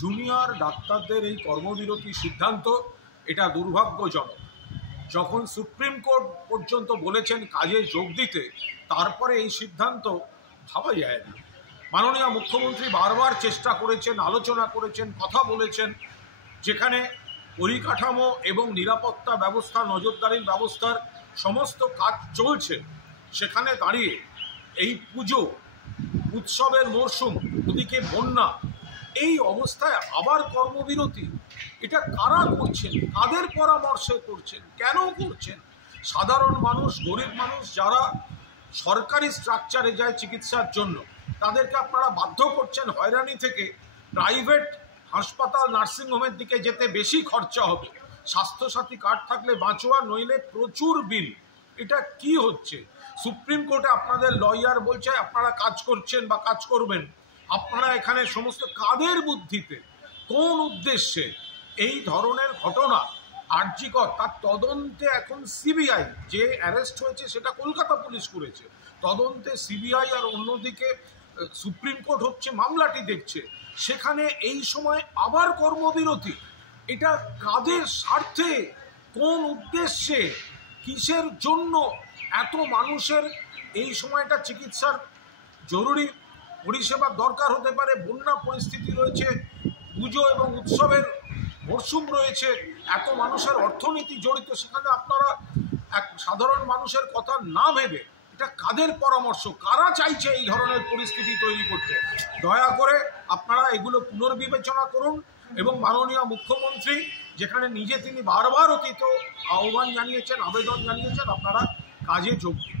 Junior ডাক্তারদের এই কর্মবিরতি সিদ্ধান্ত এটা দুর্ভাগ্যজনক। যখন সুপ্রিম কোর্ট পর্যন্ত বলেছেন কাজে যোগ দিতে, তারপরে এই সিদ্ধান্ত ভাবা যায় না। মাননীয় মুখ্যমন্ত্রী বারবার চেষ্টা করেছেন, আলোচনা করেছেন, কথা বলেছেন, যেখানে পরিকাঠামো এবং নিরাপত্তা ব্যবস্থা, নজরদারির ব্যবস্থার সমস্ত কাজ চলছে, সেখানে দাঁড়িয়ে এই পুজো উৎসবের মরশুম, ওদিকে বন্যা, এই অবস্থায় আবার কর্মবিরতি, এটা কারা করছেন, কাদের পরামর্শে করছেন, কেন করছেন? সাধারণ মানুষ, গরিব মানুষ যারা সরকারি স্ট্রাকচারে যায় চিকিৎসার জন্য, তাদেরকে আপনারা বাধ্য করছেন হয়রানি থেকে প্রাইভেট হাসপাতাল, নার্সিংহোমের দিকে যেতে। বেশি খরচা হবে, স্বাস্থ্যসাথী কার্ড থাকলে বাঁচোয়া, নইলে প্রচুর বিল। এটা কি হচ্ছে? সুপ্রিম কোর্টে আপনাদের লয়ার বলছে আপনারা কাজ করছেন বা কাজ করবেন। আপনারা এখানে সমস্ত কাদের বুদ্ধিতে, কোন উদ্দেশ্যে এই ধরনের ঘটনা? আরজি কর, তার তদন্তে এখন সিবিআই, যে অ্যারেস্ট হয়েছে সেটা কলকাতা পুলিশ করেছে, তদন্তে সিবিআই, আর অন্যদিকে সুপ্রিম কোর্ট হচ্ছে মামলাটি দেখছে। সেখানে এই সময় আবার কর্মবিরতি, এটা কাদের স্বার্থে, কোন উদ্দেশ্যে, কিসের জন্য? এত মানুষের এই সময়টা চিকিৎসার জরুরি পরিষেবার দরকার হতে পারে, বন্যা পরিস্থিতি রয়েছে, পুজো এবং উৎসবের মরশুম রয়েছে, এত মানুষের অর্থনীতি জড়িত, সেখানে আপনারা এক সাধারণ মানুষের কথা না ভেবে, এটা কাদের পরামর্শ, কারা চাইছে এই ধরনের পরিস্থিতি তৈরি করতে? দয়া করে আপনারা এগুলো পুনর্বিবেচনা করুন এবং মাননীয় মুখ্যমন্ত্রী, যেখানে নিজে তিনি বারবার অতীত আহ্বান জানিয়েছেন, আবেদন জানিয়েছেন, আপনারা কাজে যোগ দিন।